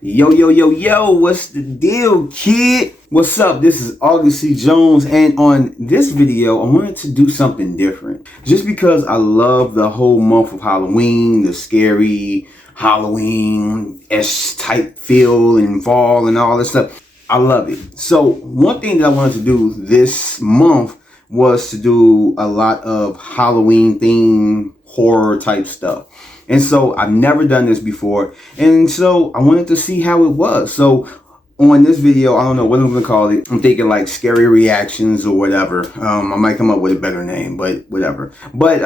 Yo, yo, yo, yo, what's the deal, kid? What's up? This is August C. Jones, and on this video, I wanted to do something different. Just because I love the whole month of Halloween, the scary Halloween-esque type feel and fall and all this stuff. I love it. So one thing that I wanted to do this month was to do a lot of Halloween themed horror type stuff. And so I've never done this before. And so I wanted to see how it was. So on this video, I don't know what I'm going to call it. I'm thinking like scary reactions or whatever. I might come up with a better name, but whatever. But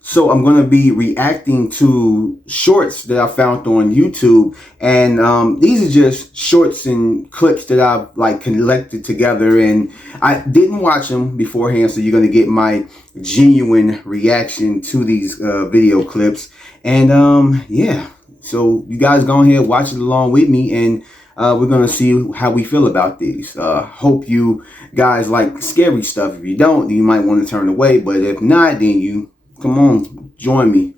so I'm going to be reacting to shorts that I found on YouTube. And these are just shorts and clips that I've like collected together. And I didn't watch them beforehand, so you're going to get my genuine reaction to these video clips. And yeah, so you guys go ahead, watch it along with me, and we're gonna see how we feel about these. Hope you guys like scary stuff. If you don't, then you might want to turn away, but if not, then you come on, join me.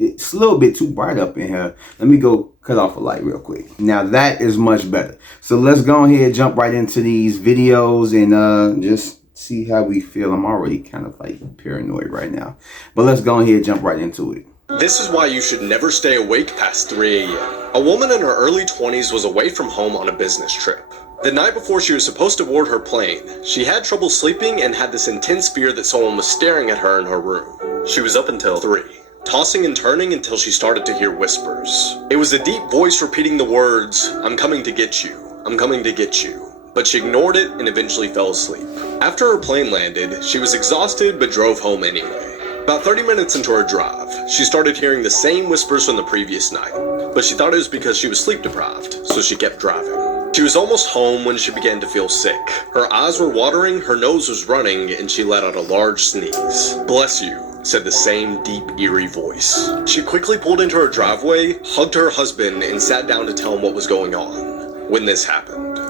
It's a little bit too bright up in here. Let me go cut off a light real quick. Now that is much better. So let's go ahead, jump right into these videos and just see how we feel. I'm already kind of like paranoid right now, but let's go ahead and jump right into it. This is why you should never stay awake past 3 a.m. A woman in her early 20s was away from home on a business trip. The night before she was supposed to board her plane, she had trouble sleeping and had this intense fear that someone was staring at her in her room. She was up until 3, tossing and turning until she started to hear whispers. It was a deep voice repeating the words, "I'm coming to get you, I'm coming to get you." But she ignored it and eventually fell asleep. After her plane landed, she was exhausted but drove home anyway. About 30 minutes into her drive, she started hearing the same whispers from the previous night, but she thought it was because she was sleep deprived, so she kept driving. She was almost home when she began to feel sick. Her eyes were watering, her nose was running, and she let out a large sneeze. "Bless you," said the same deep, eerie voice. She quickly pulled into her driveway, hugged her husband, and sat down to tell him what was going on when this happened.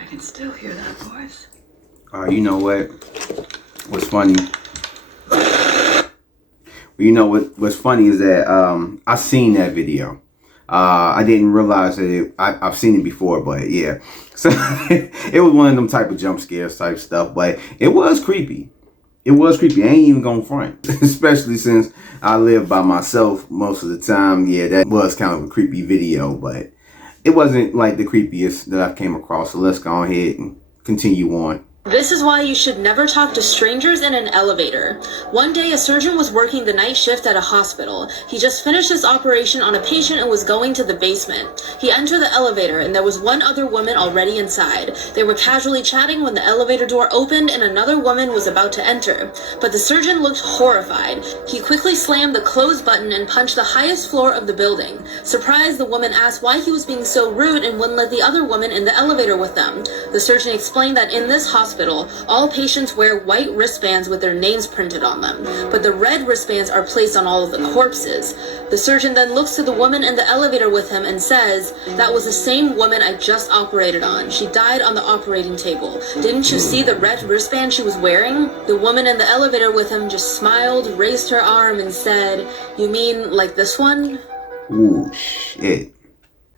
I can still hear that voice. You know what? What's funny? You know what's funny is that I seen that video. I didn't realize that I've seen it before, but yeah. So it was one of them type of jump scares type stuff, but it was creepy. It was creepy. I ain't even gonna front, especially since I live by myself most of the time. Yeah, that was kind of a creepy video, but it wasn't like the creepiest that I've came across. So let's go ahead and continue on. This is why you should never talk to strangers in an elevator. One day, a surgeon was working the night shift at a hospital. He just finished his operation on a patient and was going to the basement. He entered the elevator and there was one other woman already inside. They were casually chatting when the elevator door opened and another woman was about to enter. But the surgeon looked horrified. He quickly slammed the close button and punched the highest floor of the building. Surprised, the woman asked why he was being so rude and wouldn't let the other woman in the elevator with them. The surgeon explained that in this hospital, all patients wear white wristbands with their names printed on them, but the red wristbands are placed on all of the corpses. The surgeon then looks to the woman in the elevator with him and says, "That was the same woman I just operated on. She died on the operating table. Didn't you see the red wristband she was wearing?" The woman in the elevator with him just smiled, raised her arm, and said, "You mean like this one?" Ooh, shit.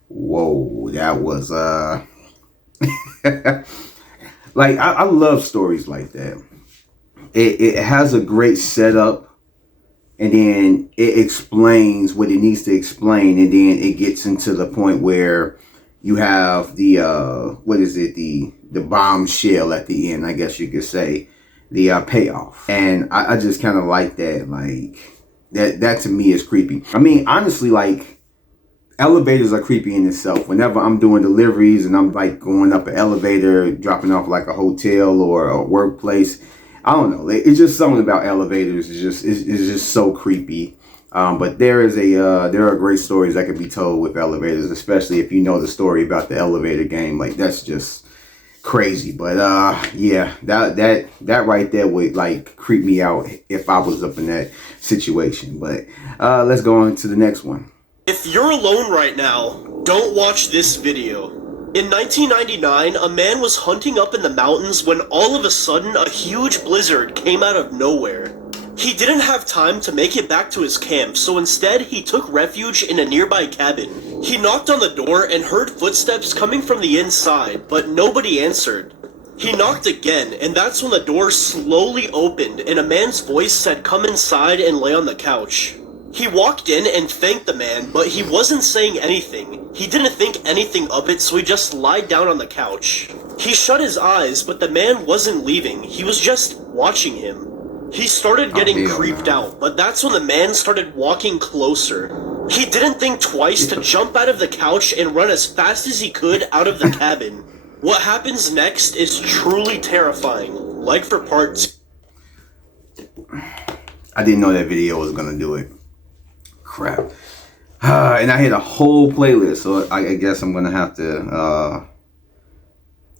Whoa, that was like, I love stories like that. It has a great setup, and then it explains what it needs to explain, and then it gets into the point where you have the what is it, the bombshell at the end, I guess you could say, the payoff. And I just kind of like that. Like that to me is creepy. I mean, honestly, like, elevators are creepy in itself. Whenever I'm doing deliveries and I'm like going up an elevator, dropping off like a hotel or a workplace, I don't know. It's just something about elevators. It's just so creepy. But there are great stories that can be told with elevators, especially if you know the story about the elevator game. Like, that's just crazy. But yeah, that right there would like creep me out if I was up in that situation. But let's go on to the next one. If you're alone right now, don't watch this video. In 1999, a man was hunting up in the mountains when all of a sudden a huge blizzard came out of nowhere. He didn't have time to make it back to his camp, so instead he took refuge in a nearby cabin. He knocked on the door and heard footsteps coming from the inside, but nobody answered. He knocked again, and that's when the door slowly opened and a man's voice said, "Come inside and lay on the couch." He walked in and thanked the man, but he wasn't saying anything. He didn't think anything of it, so he just lied down on the couch. He shut his eyes, but the man wasn't leaving. He was just watching him. He started getting creeped out, but that's when the man started walking closer. He didn't think twice to jump out of the couch and run as fast as he could out of the cabin. What happens next is truly terrifying. Like for part 2. I didn't know that video was gonna do it. Crap. And I hit a whole playlist, so I guess I'm gonna have to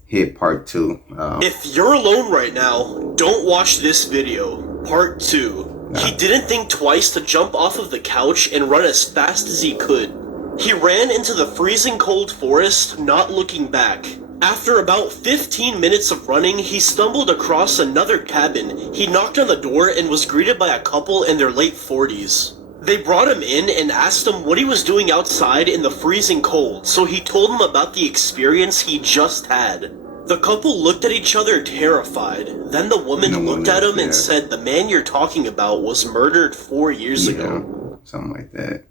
hit part 2. If you're alone right now, don't watch this video. Part 2. He didn't think twice to jump off of the couch and run as fast as he could. He ran into the freezing cold forest, not looking back. After about 15 minutes of running, he stumbled across another cabin. He knocked on the door and was greeted by a couple in their late 40s. They brought him in and asked him what he was doing outside in the freezing cold, so he told them about the experience he just had. The couple looked at each other terrified. Then the woman looked at him and said, "The man you're talking about was murdered 4 years ago." Something like that.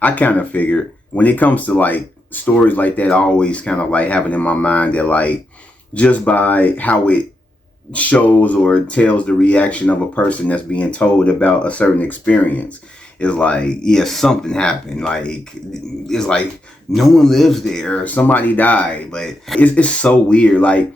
I kind of figured when it comes to like stories like that, I always kind of like have it in my mind that like just by how it shows or tells the reaction of a person that's being told about a certain experience, is like, yeah, something happened. Like, it's like no one lives there, somebody died. But it's so weird, like,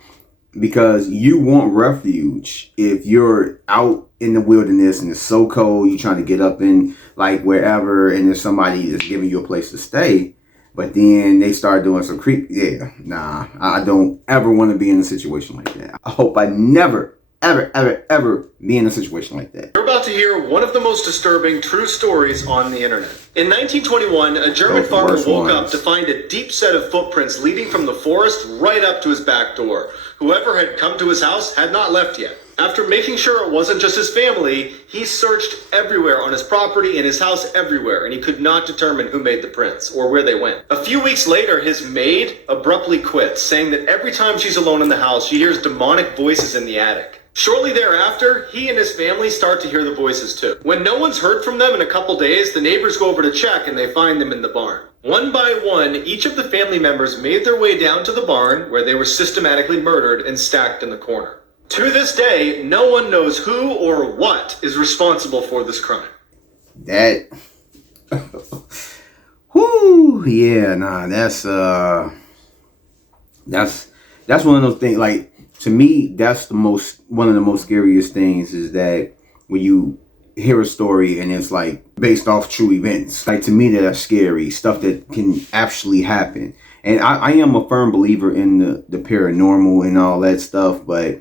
because you want refuge if you're out in the wilderness and it's so cold, you're trying to get up in like wherever, and there's somebody that's giving you a place to stay. But then they start doing some creep. Yeah, nah, I don't ever want to be in a situation like that. I hope I never, ever be in a situation like that. You're about to hear one of the most disturbing true stories on the internet. In 1921, a German farmer woke up to find a deep set of footprints leading from the forest right up to his back door. Whoever had come to his house had not left yet. After making sure it wasn't just his family, he searched everywhere on his property, in his house, everywhere, and he could not determine who made the prints or where they went. A few weeks later, his maid abruptly quit, saying that every time she's alone in the house, she hears demonic voices in the attic. Shortly thereafter, he and his family start to hear the voices too. When no one's heard from them in a couple days, the neighbors go over to check and they find them in the barn. One by one, each of the family members made their way down to the barn, where they were systematically murdered and stacked in the corner. To this day, no one knows who or what is responsible for this crime. That, whoo, yeah, nah, that's one of those things. Like, to me, that's one of the most scariest things is that when you hear a story and it's like based off true events. Like, to me, that's scary stuff that can actually happen. And I am a firm believer in the paranormal and all that stuff, but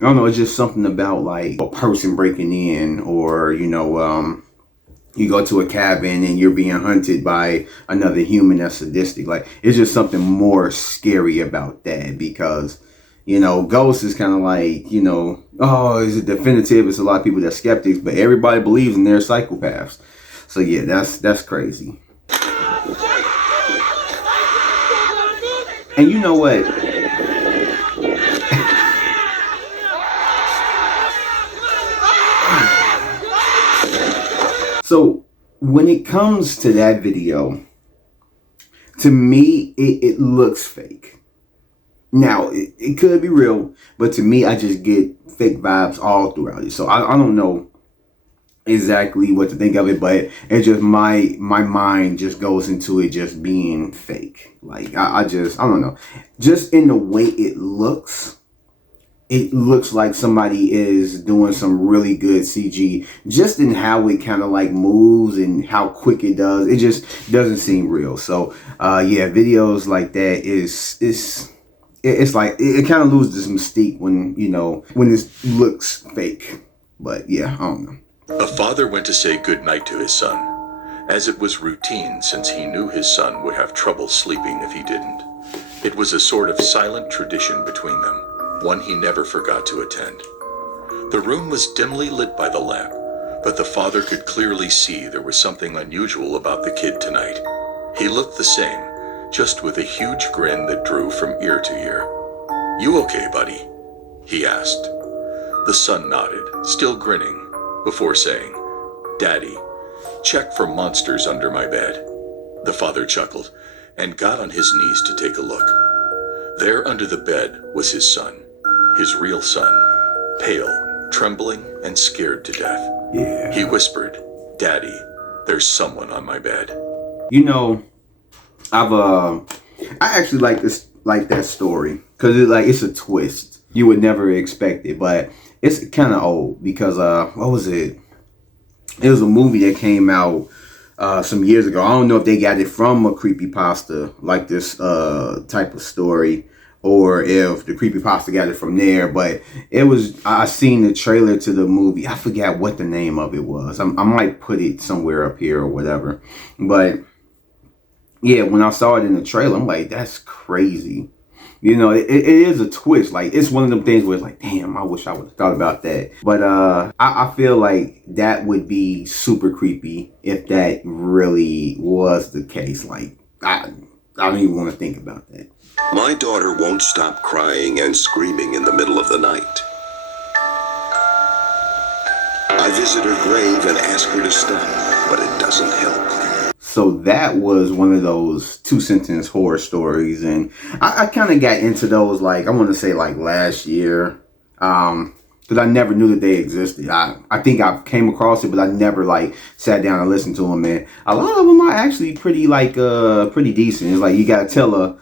I don't know, it's just something about like a person breaking in, or, you know, you go to a cabin and you're being hunted by another human that's sadistic. Like, it's just something more scary about that, because, you know, ghosts is kind of like, you know, oh, is it definitive? It's a lot of people that's skeptics, but everybody believes in their psychopaths. So yeah, that's crazy. And you know what? So when it comes to that video, to me, it looks fake. Now, it could be real, but to me, I just get fake vibes all throughout it. So I don't know exactly what to think of it, but it's just my mind just goes into it just being fake. Like, I don't know. Just in the way it looks like somebody is doing some really good CG. Just in how it kind of like moves and how quick it does. It just doesn't seem real. So, yeah, videos like that it's like it kind of loses its mystique when, you know, when it looks fake. But yeah, I don't know. A father went to say goodnight to his son, as it was routine since he knew his son would have trouble sleeping if he didn't. It was a sort of silent tradition between them, one he never forgot to attend. The room was dimly lit by the lamp, but the father could clearly see there was something unusual about the kid tonight. He looked the same, just with a huge grin that drew from ear to ear. "You okay, buddy?" he asked. The son nodded, still grinning, before saying, "Daddy, check for monsters under my bed." The father chuckled and got on his knees to take a look. There under the bed was his son, his real son, pale, trembling, and scared to death. Yeah. He whispered, "Daddy, there's someone on my bed." You know, I actually like that story because it's a twist. You would never expect it, but it's kind of old because what was it? It was a movie that came out some years ago. I don't know if they got it from a creepypasta like this type of story, or if the creepypasta got it from there. But I seen the trailer to the movie. I forgot what the name of it was. I might put it somewhere up here or whatever. But yeah, when I saw it in the trailer, I'm like, that's crazy. You know, it is a twist. Like, it's one of them things where it's like, damn, I wish I would have thought about that. But I feel like that would be super creepy if that really was the case. Like, I don't even want to think about that. My daughter won't stop crying and screaming in the middle of the night. I visit her grave and ask her to stop, but it doesn't help. So that was one of those 2-sentence horror stories, and I kind of got into those, like, I want to say like last year, because I never knew that they existed. I think I came across it, but I never like sat down and listened to them, and a lot of them are actually pretty decent. It's like you gotta tell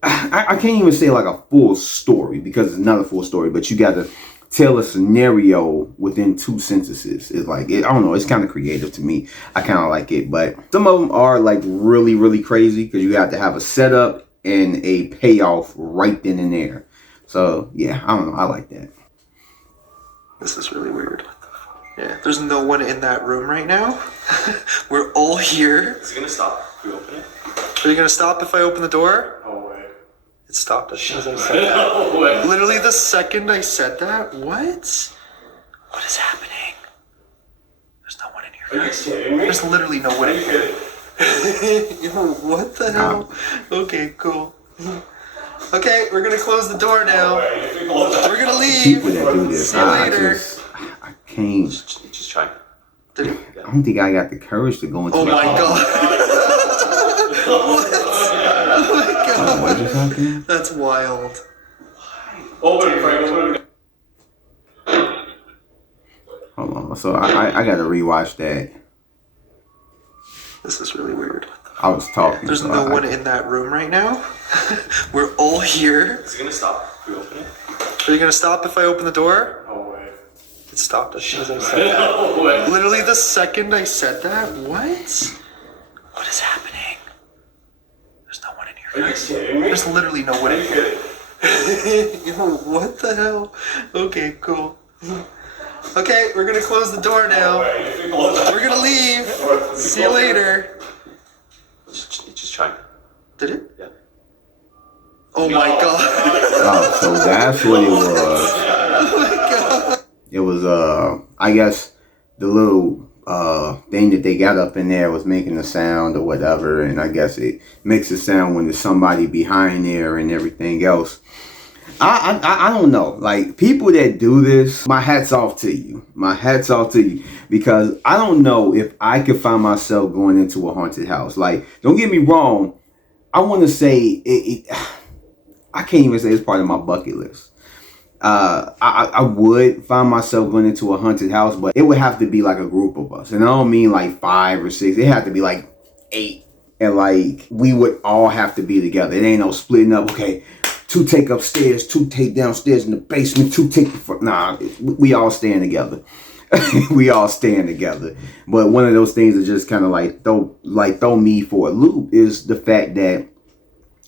I can't even say like a full story because it's not a full story, but you gotta tell a scenario within 2 sentences. It's like, I don't know, it's kind of creative to me. I kind of like it, but some of them are like really, really crazy because you have to have a setup and a payoff right then and there. So yeah, I don't know, I like that. This is really weird. Yeah, there's no one in that room right now. We're all here. Is it gonna stop if we open it? Are you gonna stop if I open the door? No way. It stopped as soon as I said that. No way. Literally the second I said that? What? What is happening? There's no one in here. Are you kidding me? There's literally no one in here. Yo, what the hell? Okay, cool. Okay, we're gonna close the door now. We're gonna leave. People that do this, See you later. I can't. Just try. Did he? I don't think I got the courage to go into Oh the my god. What? Oh my god. What just happened? That's wild. Open it, Frank. Open it. Hold on. So I got to rewatch that. This is really weird. I was talking. There's so no I- one in that room right now. We're all here. Is it gonna stop if we open it? Are you gonna stop if I open the door? No way. It stopped as soon as I said that. No way. Literally the second I said that? What? What is happening? There's no one in here. Are you kidding me? There's literally no one in here. Yo, what the hell? Okay, cool. Okay, we're gonna close the door now. We're gonna leave. See you later. Just try. Did it? Yeah. Oh my god. Oh, so that's what it was. Oh my god. It was I guess the little thing that they got up in there was making a sound or whatever, and I guess it makes a sound when there's somebody behind there and everything else. I don't know. Like, people that do this, my hat's off to you. My hat's off to you. Because I don't know if I could find myself going into a haunted house. Like, don't get me wrong. I want to say I can't even say it's part of my bucket list. I would find myself going into a haunted house, but it would have to be like a group of us. And I don't mean like 5 or 6. It had to be like 8. And like, we would all have to be together. It ain't no splitting up. Okay, 2 take upstairs, 2 take downstairs in the basement, 2 take the front. Nah, we all staying together. We all staying together. But one of those things that just kind of like throw me for a loop is the fact that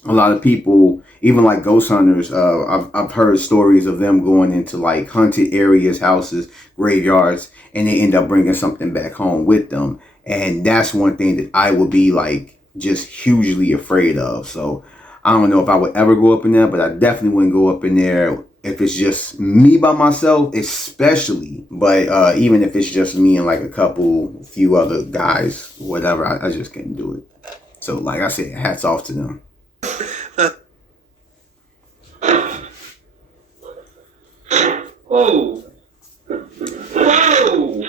a lot of people, even like ghost hunters, I've heard stories of them going into like haunted areas, houses, graveyards, and they end up bringing something back home with them. And that's one thing that I would be like just hugely afraid of. So I don't know if I would ever go up in there, but I definitely wouldn't go up in there if it's just me by myself, especially, but even if it's just me and like a few other guys, whatever, I just can't do it. So like I said, hats off to them. Whoa! Whoa!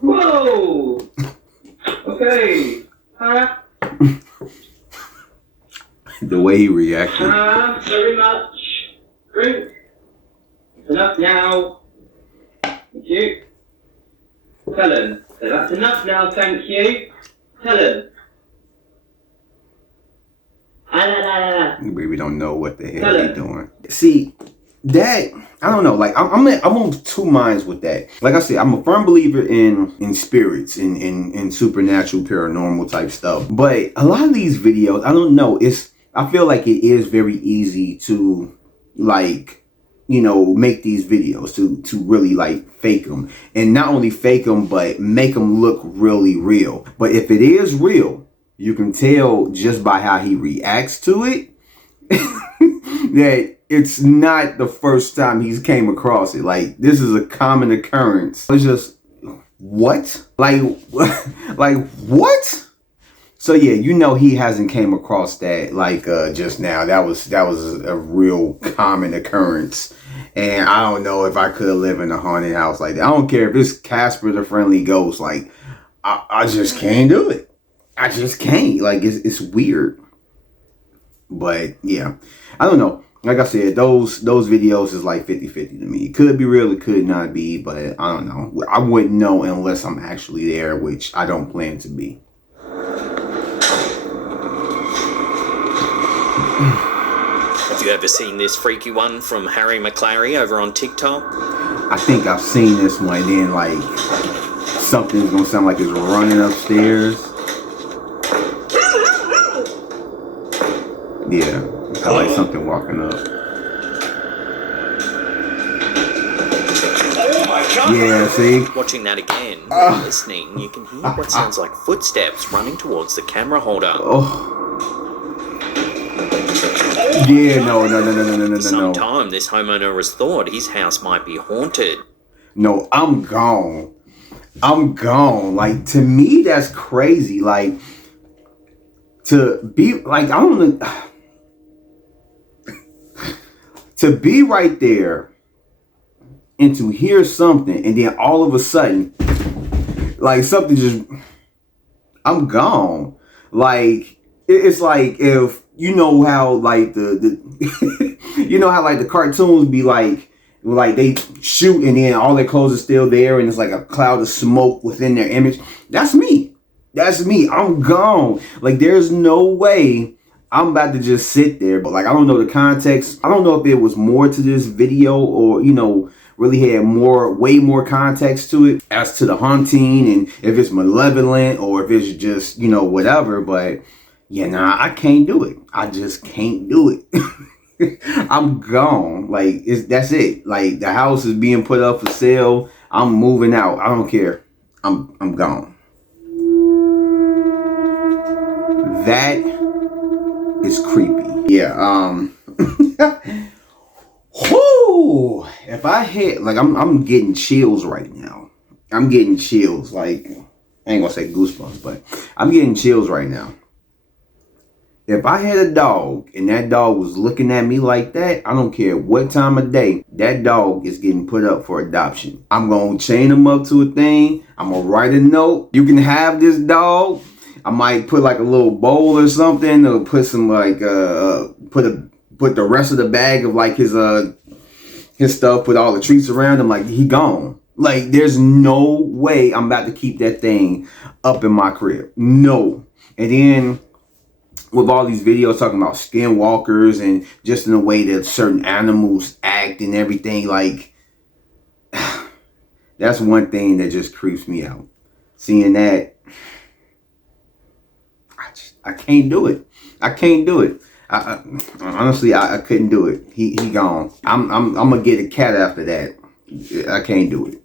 Whoa! Okay. Huh? The way he reacted. Very much. Drink. Enough now. Thank you. Helen. So that's enough now, thank you. Helen. We don't know what the hell he's doing. See, that, I don't know, like I'm on two minds with that. Like I said, I'm a firm believer in spirits, in supernatural, paranormal type stuff. But a lot of these videos, I don't know, I feel like it is very easy to, like, you know, make these videos to really like fake them, and not only fake them, but make them look really real. But if it is real, you can tell just by how he reacts to it that it's not the first time he's came across it. Like, this is a common occurrence. It's just, what? Like what? So yeah, you know he hasn't came across that like just now. That was a real common occurrence. And I don't know if I could live in a haunted house like that. I don't care if it's Casper the Friendly Ghost. Like, I just can't do it. I just can't. Like, it's weird. But yeah, I don't know. Like I said, those videos is like 50-50 to me. It could be real, it could not be, but I don't know. I wouldn't know unless I'm actually there, which I don't plan to be. Have you ever seen this freaky one from Harry McClary over on TikTok? I think I've seen this one, and then like something's gonna sound like it's running upstairs. Yeah, I like something walking up. Oh my God! Yeah, see? Watching that again, while listening, you can hear what sounds like footsteps running towards the camera holder. Oh. Yeah, no. For some time, this homeowner has thought his house might be haunted. No, I'm gone. Like, to me, that's crazy. Like, to be, like, I don't know. To be right there and to hear something, and then all of a sudden, like, something just, I'm gone. Like, it's like if, you know how like the you know how like the cartoons be like they shoot and then all their clothes are still there and it's like a cloud of smoke within their image. That's me. I'm gone. Like, there's no way I'm about to just sit there. But like, I don't know the context. I don't know if it was more to this video or, you know, really had way more context to it as to the haunting, and if it's malevolent or if it's just, you know, whatever. But yeah, nah, I can't do it. I just can't do it. I'm gone. Like, that's it. Like, the house is being put up for sale. I'm moving out. I don't care. I'm gone. That is creepy. Yeah. Whoo! If I hit, like, I'm getting chills right now. I'm getting chills. Like, I ain't gonna say goosebumps, but I'm getting chills right now. If I had a dog and that dog was looking at me like that, I don't care what time of day, that dog is getting put up for adoption. I'm going to chain him up to a thing. I'm going to write a note. You can have this dog. I might put like a little bowl or something, or put some like, put the rest of the bag of like his stuff, put all the treats around him. Like, he gone. Like, there's no way I'm about to keep that thing up in my crib. No. And then, with all these videos talking about skinwalkers and just in the way that certain animals act and everything, like, that's one thing that just creeps me out. Seeing that, I can't do it. I can't do it. Honestly, I couldn't do it. He gone. I'm gonna get a cat after that. I can't do it.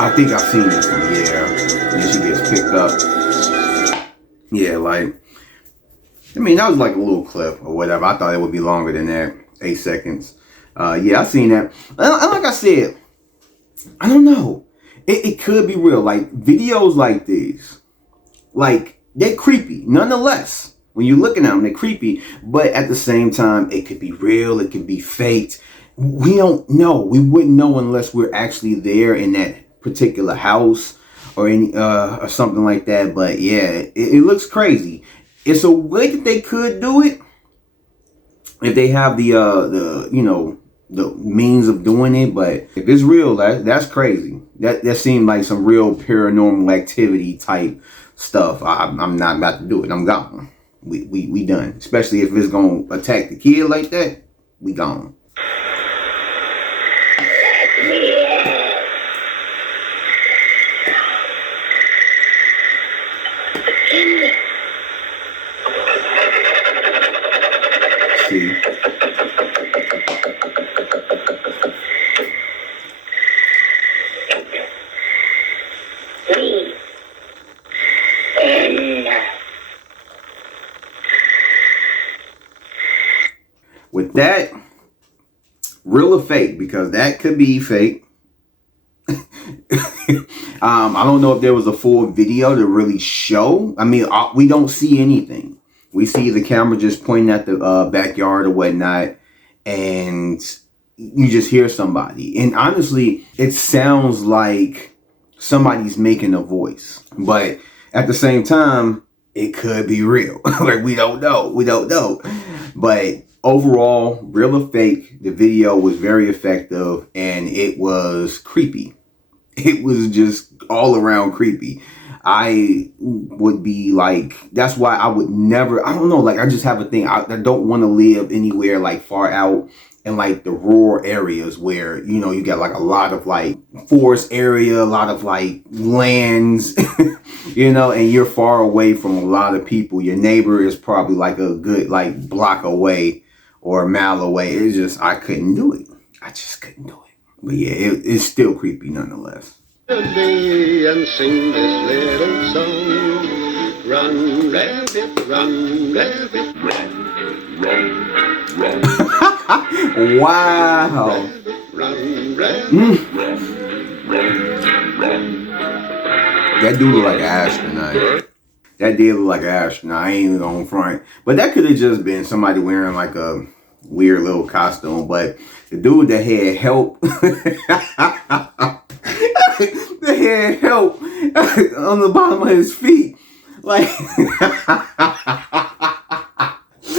I think I've seen this one, yeah. And she gets picked up. Yeah, like, I mean, that was like a little clip or whatever. I thought it would be longer than that, 8 seconds. Yeah, I seen that. And like I said, I don't know. It could be real. Like, videos like these, like, they're creepy. Nonetheless, when you're looking at them, they're creepy. But at the same time, it could be real. It could be faked. We don't know. We wouldn't know unless we're actually there in that particular house or any or something like that. But yeah, it looks crazy. It's a way that they could do it if they have the you know, the means of doing it. But if it's real, that's crazy. That seemed like some real paranormal activity type stuff. I'm not about to do it. I'm gone. We done. Especially if it's gonna attack the kid like that, we gone. See. With that, real or fake, because that could be fake. I don't know if there was a full video to really show. I mean, we don't see anything. We see the camera just pointing at the backyard or whatnot, and you just hear somebody. And honestly, it sounds like somebody's making a voice. But at the same time, it could be real. Like, we don't know. We don't know. But overall, real or fake, the video was very effective, and it was creepy. It was just all around creepy. I would be like, that's why I would never, I don't know, like, I just have a thing. I don't want to live anywhere like far out in like the rural areas where, you know, you got like a lot of like forest area, a lot of like lands, you know, and you're far away from a lot of people. Your neighbor is probably like a good like block away or a mile away. It's just, I couldn't do it. I just couldn't do it. But yeah, it's still creepy nonetheless. And sing this little song. Run, rabbit, run, rabbit, run, run, run. Wow. Run, rabbit, That dude look like an astronaut. That did look like an astronaut. I ain't even on front. But that could have just been somebody wearing like a weird little costume. But the dude that had help, the had help on the bottom of his feet. Like,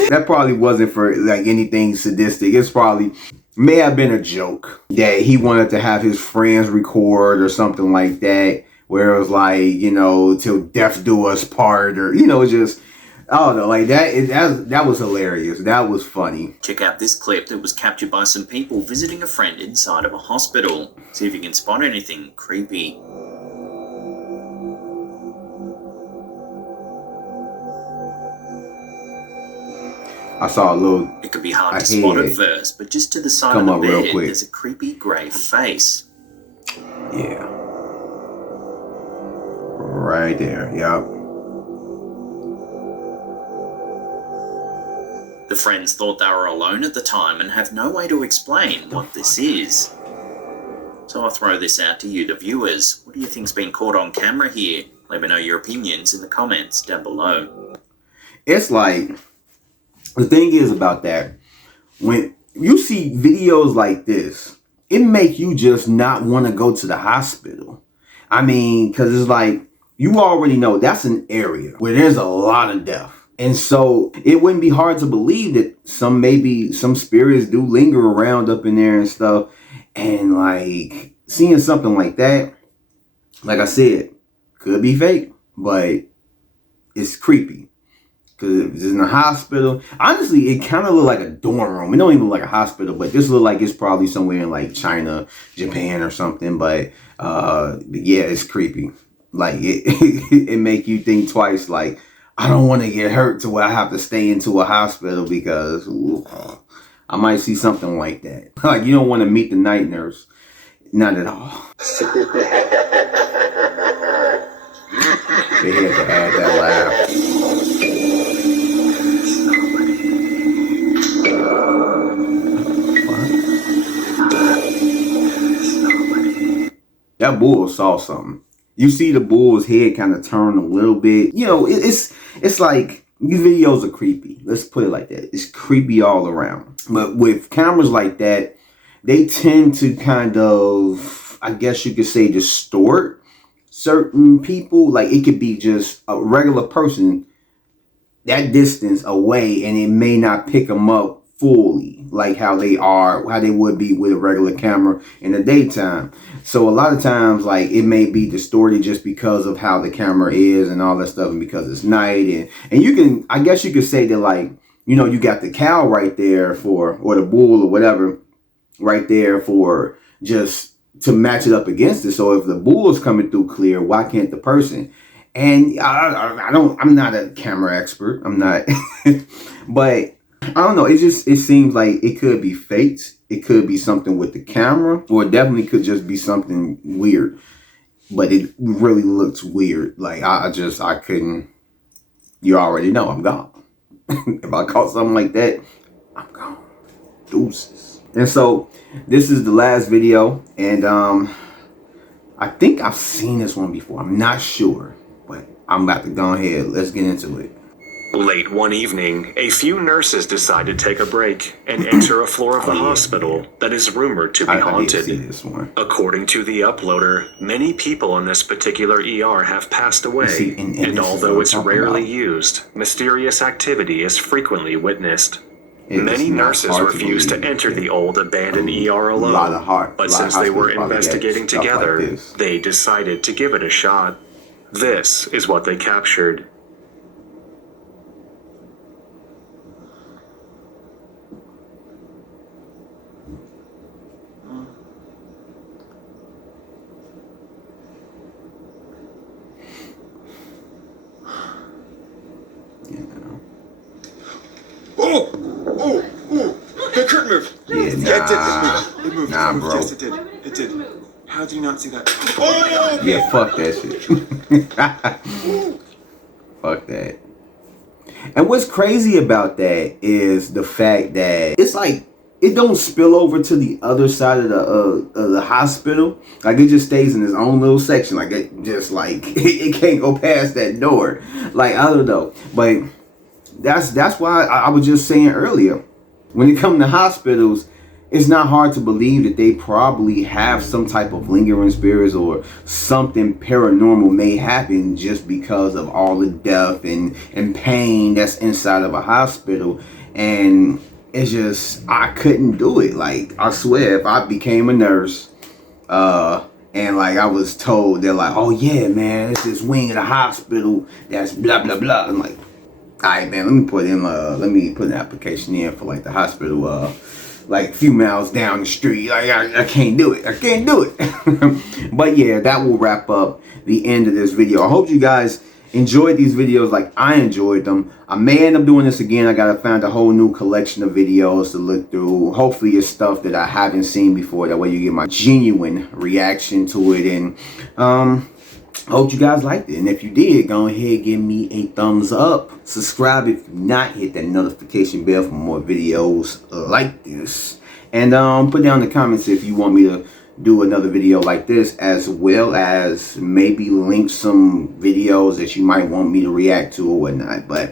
that probably wasn't for like anything sadistic. It's probably may have been a joke that he wanted to have his friends record or something like that, where it was like, you know, till death do us part, or, you know, just, I don't know, like that was hilarious. That was funny. Check out this clip that was captured by some people visiting a friend inside of a hospital. See if you can spot anything creepy. I saw a little. It could be hard to spot at first, but just to the side of the bed, there's a creepy grey face. Yeah. Right there, yep. The friends thought they were alone at the time and have no way to explain what this is. So I'll throw this out to you, the viewers. What do you think's been caught on camera here? Let me know your opinions in the comments down below. It's like, the thing is about that, when you see videos like this, it make you just not want to go to the hospital. I mean, because it's like, you already know that's an area where there's a lot of death. And so it wouldn't be hard to believe that maybe some spirits do linger around up in there and stuff. And like, seeing something like that, like I said, could be fake, but it's creepy. Because it's in a hospital. Honestly, it kind of looked like a dorm room. It don't even look like a hospital, but this look like it's probably somewhere in like China, Japan or something. But yeah, it's creepy. Like, it make you think twice. Like, I don't want to get hurt to where I have to stay into a hospital because I might see something like that. Like, you don't want to meet the night nurse. Not at all. They had to add that laugh. that bull saw something. You see the bull's head kind of turn a little bit. You know, it's like, these videos are creepy. Let's put it like that. It's creepy all around. But with cameras like that, they tend to kind of, I guess you could say, distort certain people. Like, it could be just a regular person that distance away, and it may not pick them up fully like how they would be with a regular camera in the daytime. So a lot of times, like, it may be distorted just because of how the camera is and all that stuff, and because it's night. And you can, I guess you could say that, like, you know, you got the cow right there or the bull or whatever right there for just to match it up against it. So if the bull is coming through clear, why can't the person? And I'm not a camera expert. I'm not, but I don't know. It seems like it could be faked. It could be something with the camera, or it definitely could just be something weird. But it really looks weird. Like, I couldn't. You already know I'm gone. If I caught something like that, I'm gone. Deuces. And so this is the last video, and I think I've seen this one before. I'm not sure, but I'm about to go ahead. Let's get into it. Late one evening, a few nurses decide to take a break and enter a floor of the hospital that is rumored to be haunted. According to the uploader, many people in this particular ER have passed away, and although it's rarely used, mysterious activity is frequently witnessed. Many nurses refuse to enter the old abandoned ER alone, but since they were investigating together, they decided to give it a shot. This is what they captured. The curtain moved. Yeah, it moved. Nah, bro. Yes, it did. It did. How do you not see that? Yeah, fuck that shit. Fuck that. And what's crazy about that is the fact that it's like, it don't spill over to the other side of the hospital. Like, it just stays in its own little section. Like, it just, like, it can't go past that door. Like, I don't know. But that's why I was just saying earlier, when it comes to hospitals, it's not hard to believe that they probably have some type of lingering spirits, or something paranormal may happen just because of all the death and pain that's inside of a hospital. And it's just, I couldn't do it. Like, I swear, if I became a nurse, and like I was told, they're like, oh yeah, man, it's this wing of the hospital that's blah blah blah. I'm like, all right, man, let me put an application in for like the hospital, like a few miles down the street. Like, I can't do it. I can't do it. But yeah, that will wrap up the end of this video. I hope you guys enjoyed these videos like I enjoyed them. I may end up doing this again. I gotta find a whole new collection of videos to look through. Hopefully it's stuff that I haven't seen before. That way you get my genuine reaction to it. And I hope you guys liked it. And if you did, go ahead, give me a thumbs up. Subscribe if you're not. Hit that notification bell for more videos like this. And put down in the comments if you want me to do another video like this, as well as maybe link some videos that you might want me to react to or whatnot. But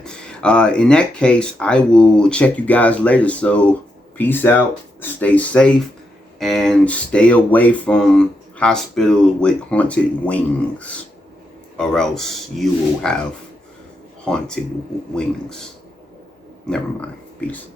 in that case, I will check you guys later. So peace out, stay safe, and stay away from hospitals with haunted wings, or else you will have haunted wings. Never mind. Peace.